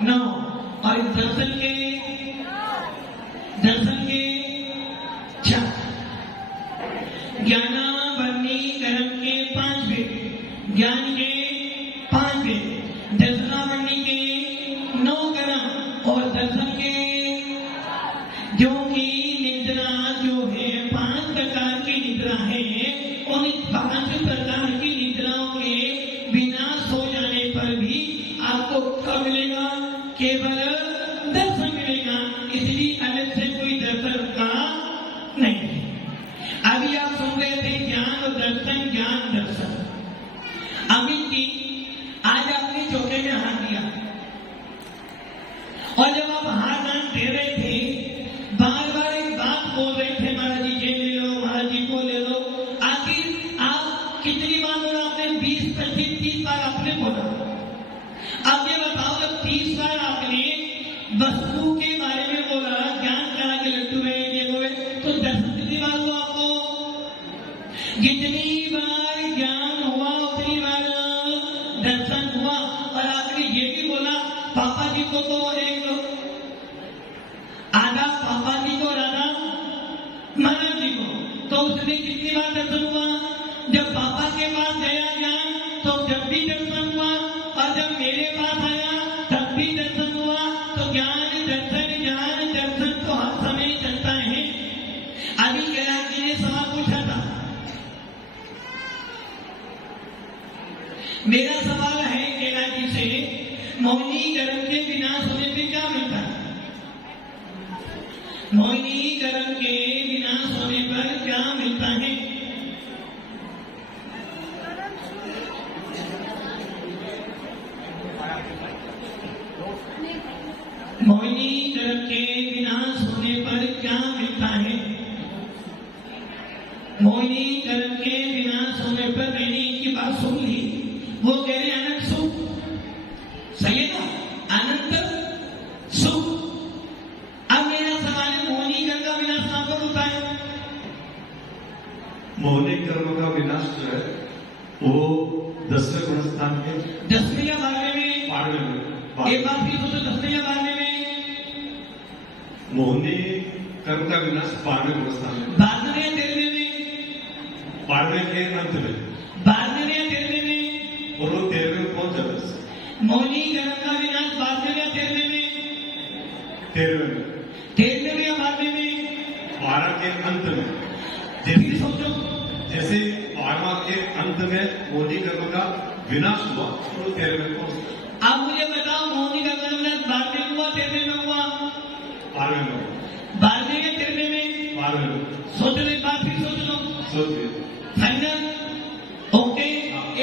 9 और दर्शन के 4। ज्ञाना वन्नी कर्म के 5 भेद, ज्ञान के 5 भेद, दर्शना वन्नी के 9 कर्म और दर्शन के जो की निद्रा जो है 5 प्रकार की निद्रा है। उन 5 प्रकार की निद्राओं के बिना सो जाने पर भी आपको क्या मिलेगा? केवल दर्शन मिलेगा। इसलिए अलग से कोई दर्शन का नहीं। अभी आप सुन रहे थे ज्ञान और दर्शन, ज्ञान दर्शन। अमित जी आज आपने चौके में हाथ दिया और जब आप हाथ दे रहे थे बार बार एक बात बोल रहे थे, महाराज जी ये ले लो, महाराज जी को ले लो। आखिर आप कितनी बार बोला आपने? 20, 25, 30 बार आपने बोला। अब ये बताओ जब 30 बार आपने वस्तु के बारे में बोला, ज्ञान करा के लड्डू है ये वो है, तो दर्शन कितनी बार हुआ आपको? जितनी बार ज्ञान हुआ उतनी बार दर्शन हुआ। और आपने ये भी बोला पापा जी को तो एक आधा पापा जी को और आधा महाराज जी को, तो उसने कितनी बार दर्शन हुआ? जब पापा के पास गया ज्ञान तो जब भी दर्शन हुआ, और जब मेरे पास आया तब भी दर्शन हुआ। तो ज्ञान दर्शन, ज्ञान दर्शन तो हर समय चलता है। अभी कैलाश जी ने सवाल पूछा था, मेरा सवाल है कैलाश जी से, मोहिनी कर्म के विनाश होने पे क्या मिलता है? मोहिनी कर्म के विनाश होने पर क्या मिलता है? मोहिनी कर्म के विनाश होने पर क्या मिलता है? मोहिनी कर्म के विनाश होने पर मैंने इनकी बात सुन ली, वो कह रहे अनंत सुख। सही है ना? अनंत सुख। अब मेरा सवाल है मोहिनी कर्म का विनाश कहां पर होता है? मोहनी कर्म का विनाश जो है वो 10वें गुण स्थान के 10वें या 12वें में? 12वें में। एक बात भी सोचो, 10वें या 12वें में? मोहनी कर्म का विनाश 12वें गुण स्थान में। 12वें या 13वें में? 12वें के अंत में। 12वें या 13वें में? और वो 13वें में पहुंच जाता है। मोहिनी कर्म का विनाश 12वें या 13वें में? 13वें में। 13वें में या 12वें में? 12 के अंत में। फिर सोचो, जैसे 12वां के अंत में मोहनी कर्म का विनाश हुआ तो वो 13वें में पहुंचता। आप मुझे बताओ मोहिनी कर्म का विनाश 12वें में हुआ 13वें में हुआ? 12वें में। 12वें या 13वें में? 12वें में। सोच लो, एक बार फिर सोच लो। सोचिए। फाइनल? ओके।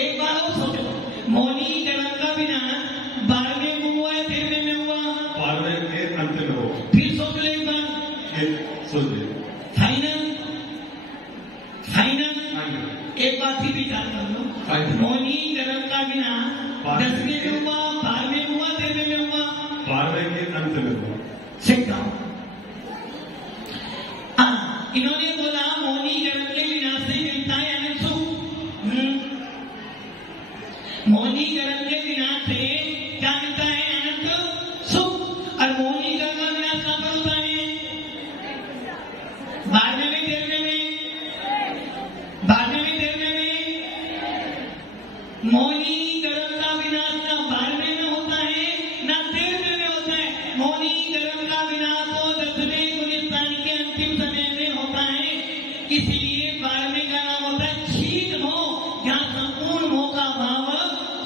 एक बार और सोचो, मोहिनी कर्म का विनाश 12वें में हुआ या 13वें में हुआ? 12वें के अंत में हो। फिर सोच लो एक बार। सोचिए। फाइनल? फाइनल? फाइनल। एक बार फिर विचार कर लो। फाइनल। मोहिनी कर्म का विनाश 10वें में हुआ, 12वें में हुआ, 13वें में हुआ? 12वें के अंत में हुआ। Sit down. इन्होंने बोला मोहिनी कर्म के विनाश से मिलता है अनंत सुख। मोहिनी कर्म के विनाश से क्या मिलता है? अनंत सुख। और मोहिनी कर्म का विनाश कहां पर होता है? 12वें में, 13वें में? 12वें में, 13वें में? मोहिनी कर्म का विनाश ना 12वें में होता है ना 13वें में होता है। मोहिनी कर्म का विनाश तो 10वें गुण स्थान के अंतिम समय में होता है। इसलिए 12वें का नाम होता है क्षीण मोह, जहाँ संपूर्ण मोह का भाव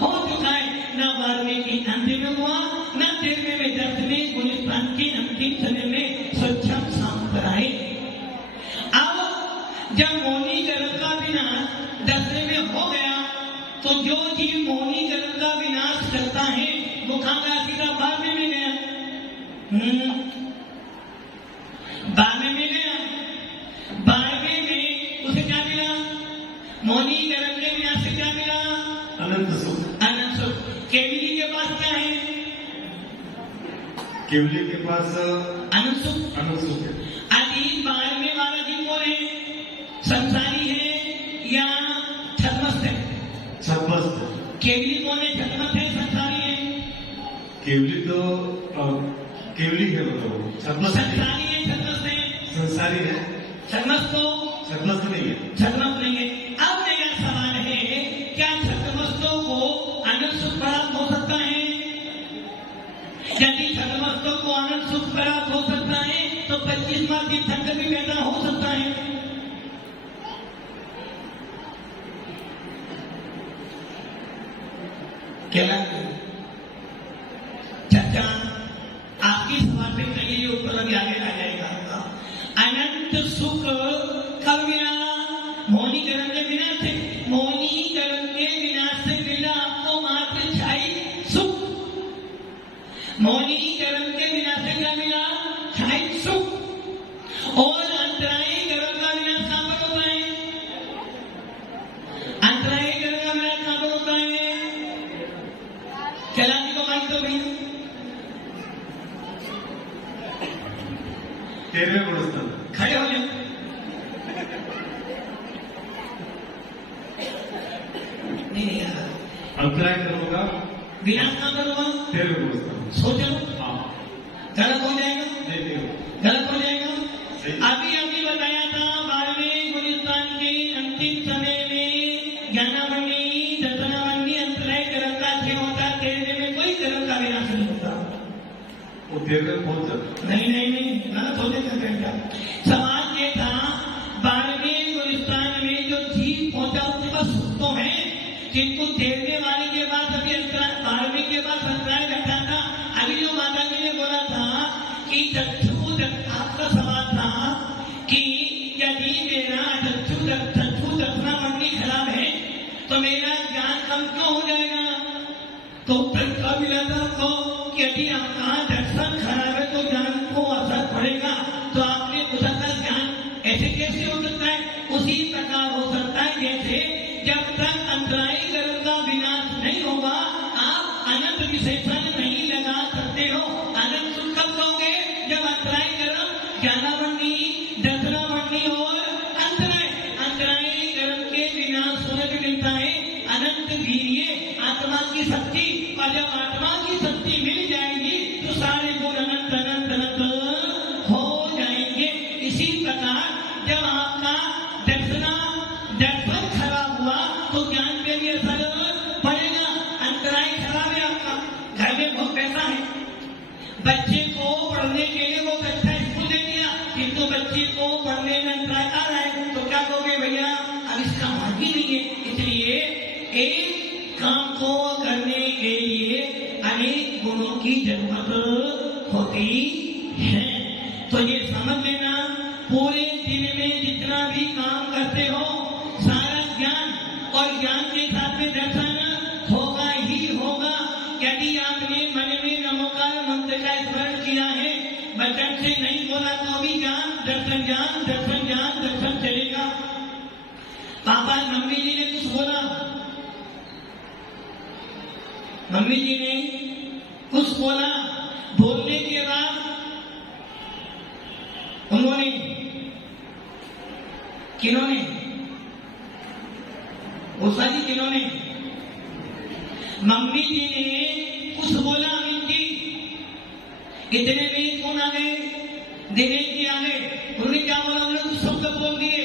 हो चुका है। ना 12वें के अंत में हुआ ना 13वें में, 10वें गुण स्थान के अंतिम समय में स्वच्छम शांत कराए। जब मोहिनी गर्भ का विनाश दसवें में हो गया तो जो जीव मोहिनी गर्भ का विनाश करता है वो कहाँ गया? सीधा 12वें में गया। 12वें में गया। 12वें में उसे क्या मिला? मोहिनी गर्भ के विनाश से क्या मिला? अनंत सुख। अनंत सुख। केवली के पास क्या है? केवली के पास अनंत सुख। अनंत सुख है। अभी 12वें वाला जीव कौन है? संसारी है या छद्मस्त है? छद्मस्त है। केवली कौन है? छद्मस्त है, संसारी है? केवली तो केवली है, मतलब छद्मस्त नहीं। संसारी है, छद्मस्त है? संसारी है, छद्मस्त तो छद्मस्त नहीं है। छद्मस्त नहीं है। अब मेरा सवाल है, क्या छद्मस्तों को अनंत सुख प्राप्त हो सकता है? यदि छद्मस्तों को अनंत सुख प्राप्त हो सकता है तो 25 माह तीर्थंकर भी पैदा हो सकता है। क्या चर्चा आपकी सवाल पे कहिए, उत्तर अभी आगे आ जाएगा। अनंत सुख कब मिला? मोहिनी गर्भ के विनाश से। मोहिनी गर्भ के विनाश से मिला आपको मात्र क्षाई सुख। मोहिनी गर्भ के विनाश से क्या मिला? क्षाई सुख। और अंतरायी गर्भ का विनाश कहां पर होता है? अंतरायी गर्भ का विनाश कहां पर होता है? कैलाशी को माइक तो भी 13वें गुणस्थान। खड़े हो जाओ। नहीं अंतराय कर्म का विनाश कहां पर होगा? 13वें गुणस्थान। सोचो, हाँ, गलत हो जाएगा, नहीं। गलत हो जाएगा। सही। अभी अभी बताया था 12वें गुणस्थान के अंतिम समय में ज्ञानावनी दर्शनावनी अंतराय कर्म का अध्ययन होता। 13वें में कोई कर्म का विनाश नहीं होता। वो 13वें पहुंच जाता। नहीं नहीं नहीं, गलत हो जाएगा। सवाल ये था 12वें गुणस्थान में जो जीव पहुंचा उसके पास सुख तो है, किंतु 13वें वाले के बाद अभी 12वें के बाद अंतराय बैठा था। अभी जो माता जी ने बोला था कि चक्षु, आपका सवाल था कि यदि मेरा चक्षु दर्शनावनी खराब है तो मेरा ज्ञान कम क्यों हो जाएगा? तो उत्तर कब मिला था आपको कि यदि आपका दर्शन खराब है तो ज्ञान को असर पड़ेगा। तो आपने पूछा था ज्ञान ऐसे कैसे हो सकता है? उसी प्रकार हो सकता है जैसे जब तक अंतरायी गर्भ का विनाश नहीं होगा आप अनंत विशेषण नहीं लगा सकते हो। अनंत सुख कब कहोगे? जब अंतरायी गर्भ, ज्ञानावनी, दर्शनावनी और अंतरायी गर्भ के विनाश होने पर मिलता है अनंत वीर्य, आत्मा की शक्ति। और जब आत्मा की शक्ति मिल जाएगी तो सारे गुण अनंत अनंत अनंत हो जाएंगे। इसी प्रकार जब आपका दर्शन खराब हुआ तो ज्ञान पे भी असर पड़ेगा। अंतराय खराब है आपका, घर में बहुत पैसा है, बच्चे को पढ़ने के लिए वो अच्छा स्कूल दे दिया, किंतु बच्चे को पढ़ने में अंतराय आ रहा है तो क्या कहोगे? भैया अब इसका भाग ही नहीं है। इसलिए एक काम को करने के लिए अनेक गुणों की जरूरत होती है। तो ये समझ लेना, पूरे दिन में जितना भी काम करते हो सारा ज्ञान और ज्ञान के साथ में दर्शन होगा ही होगा। यदि आपने मन में नमोकार मंत्र का स्मरण किया है, वचन से नहीं बोला तो भी ज्ञान दर्शन ज्ञान दर्शन ज्ञान दर्शन चलेगा। पापा मम्मी जी ने कुछ बोला, मम्मी जी ने कुछ बोला, बोलने के बाद उन्होंने, किन्होंने, उषा जी किन्होंने, मम्मी जी ने कुछ बोला, इनकी इतने में कौन आ गए? दिनेश जी आ गए। उन्होंने क्या बोला? उन्होंने कुछ शब्द बोल दिए।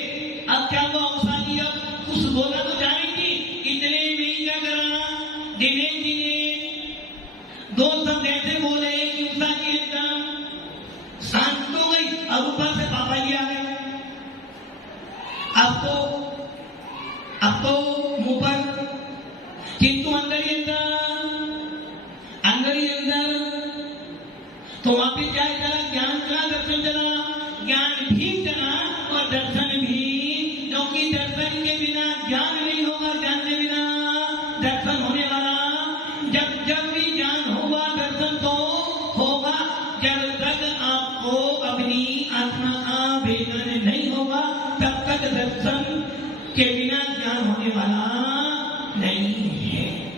अब क्या हुआ? उषा जी अब कुछ बोला तो जाएंगी, इतने में ही क्या करा? दिनेश जी ने दो शब्द ऐसे बोले कि उषा जी एकदम शांत हो गई। अब ऊपर से पापा जी आ गए। अब तो मुंह पर, किंतु अंदर ही अंदर तो वहां पे क्या चला? ज्ञान चला, दर्शन चला, ज्ञान भी चला और दर्शन भी दर्शन के बिना ज्ञान होने वाला नहीं है।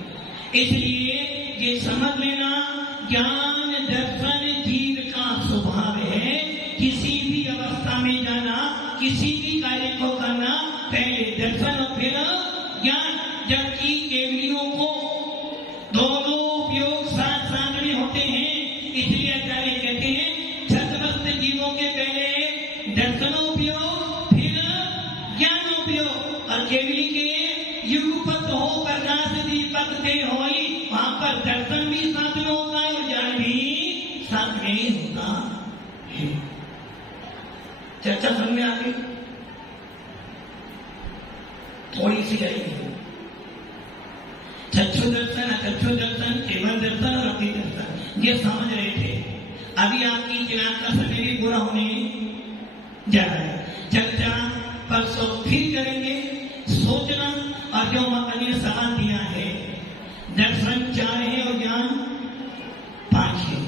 इसलिए ये समझ लेना, ज्ञान दर्शन जीव का स्वभाव है। किसी भी अवस्था में जाना, किसी भी कार्य को करना, पहले दर्शन और फिर ज्ञान। जबकि केवलियों को दोनों उपयोग साथ साथ में होते हैं। इसलिए आचार्य कहते हैं छत्रस्त जीवों के पहले दर्शनोपयोग फिर ज्ञानोपयोग। और केवली के युगपत हो प्रकाश दीपक दे होई, वहां पर दर्शन भी साथ में होता है और ज्ञान भी साथ में ही होता है। चर्चा समझ में आ गई? थोड़ी सी रहेगी। चक्षु दर्शन, अचक्षु दर्शन, केवल दर्शन और अति दर्शन, ये समझ रहे थे। अभी आपकी दिनांक का समय भी पूरा होने जा रहा है। चर्चा परसों फिर करेंगे। सोचना, और जो माता ने सवाल दिया है, दर्शन 4 है और ज्ञान 5 है।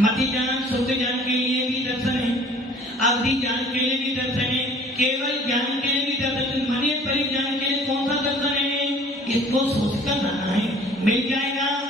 मति ज्ञान, शुद्ध ज्ञान के लिए भी दर्शन है, अवधि ज्ञान के लिए भी दर्शन है, केवल ज्ञान के लिए भी दर्शन, मनीय परिज्ञान के लिए कौन सा दर्शन है, इसको सोचकर रहना है। मिल जाएगा।